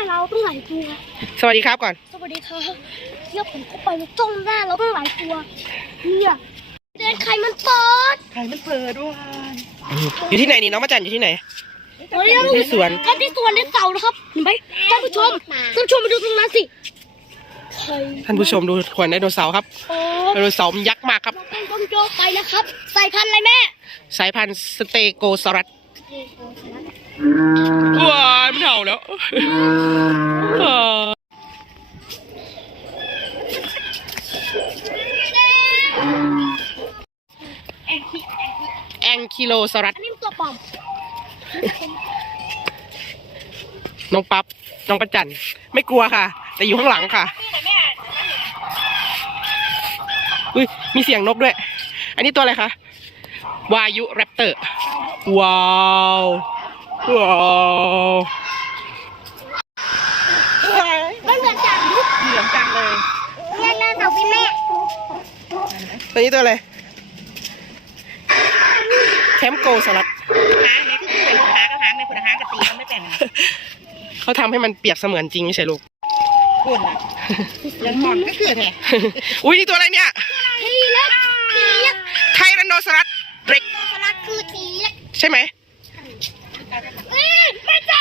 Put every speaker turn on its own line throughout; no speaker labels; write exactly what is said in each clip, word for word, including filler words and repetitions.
เราต้องหลายตัว
สวัสดีครับก่อน
สวัสดีครับเที่ยวผมเข้าไปในจ้องหน้าเราต้องหลายตัวเนี่ยเดินไข่มันเปิด
ไข่มันเปิดด้วย
อยู่ที่ไหนนี่น้องมาจันอยู่ที่ไหนที่สวน
ก็ที่สวนในเสานะครับเห็นไหมท่านผู้ชมท่านผู้ชมมาดูตรงนั้นสิ
ท่านผู้ชมดูขวานไดโนเสาร์ครับไดโนเสาร์มันยักษ์มากครับ
ต้องโยกไปนะครับสายพันธุ์อะไรแม่
สายพันธุ์สเตโกซอรัสว้ายมันเห่าแล้วแองคิโลซอรัส
อันนี้ตัวปลอม
น้องปั๊บน้องประจันไม่กลัวค่ะแต่อยู่ข้างหลังค่ะอุ้ยมีเสียงนกด้วยอันนี้ตัวอะไรคะวายุแรปเตอร์ว้าวว้าว
มันเหมือนจัง
เหมือนจังเลย
เนี่ยน่าเต่าพี่แม่
ตัวนี้ตัวอะไรแคมโกสลัด
หางนี่คือเป็นหางกับหางในคนหางกับตีมันไม่เป็น
เขาทำให้มันเปรียบเสมือนจริงไม่ใช่ลูก
พูดนะยังหอนก็คือไง
อุ้ยนี่ตัวอะไรเนี่ย
ทีเล็กทีเล็ก
ไทแรนโนซอรัสเร็ก
สลัดคือทีเล็ก
ใช่ไหม
ไม่จ้า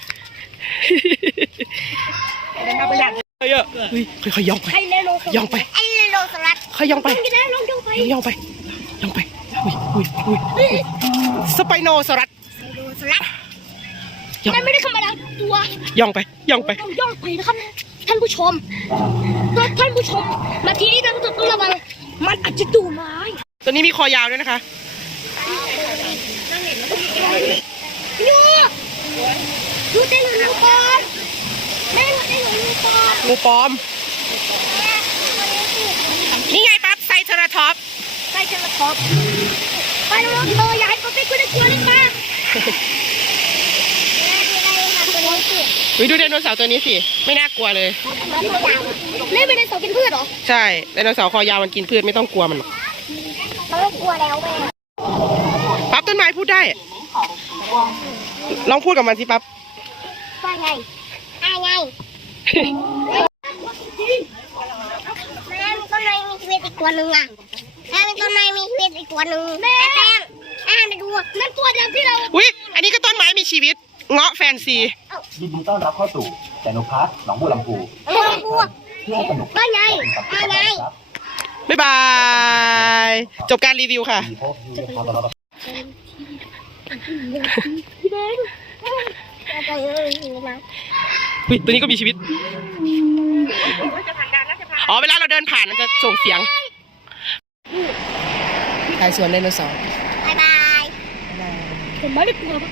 เดินมาประหยัด
เยอะค่อยๆย่องไปย่องไป
ไอเลโลสลัด
ค่อยย่องไป
ลงย่องไป
ย่องไปย่องไปอุ้ยอุ้ยอุ้ยสไปโนซอรัส
สลัดมันไม่ได้ธรรมดาตัว
ย่องไปย่องไป
ต้องย่องไปนะครับท่านผู้ชมท่านผู้ชมมาทีนี้ท่านผู้ชมต้องระวังมันอาจจะดุร้าย
ตัวนี้มีคอยาวด้วยนะคะ
ยูยูเต้นหนูปอมแม่เต้นหนูปอม
งูปอมนี่ไงปั๊บไซเทอราทอป
ไซเทอราทอปไปแล้วเธออย่าให้เขาไปคุยกันเยอะเลยป้า
วิดูไดโนเสาร์ตัวนี้สิไม่น่ากลัวเลย
เล่นไดโนเสาร์กินพืชเหรอ
ใช่ไดโนเสาร์คอยาวมันกินพืชไม่ต้องกลัวมัน
เราไม่กลัวแล้วแม่
ปั๊บต้นไม้พูดได้ลองพูดกับมันสิปั๊บ
ว่าไงอ้าวว้าวแม่มีต้นไม้มีชีวิตอีกตัวหนึ่งอ่ะแม่มีต้นไม้มีชีวิตอีกตัวหนึ่งแม่แป้งอ่านไปดูนั่นตัวเดียวที่เรา
อุ้ยอันนี้ก็ต้นไม้มีชีวิตเงาะแฟนซี
ยินดีต้อนรับเข้าสู่แสนุพัฒน์หนองบัวลำพู
บัวลำพูบ้านใหญ่บ้านใหญ่
บ๊ายบายจบการรีวิวค่ะ
พี่แดง
อุ้ยตัวนี้ก็มีชีวิตอ๋อเวลาเราเดินผ่านมันจะส่งเสียงถ่ายสวนไดโนเสาร์
บายบายผมไม่ได้กลัว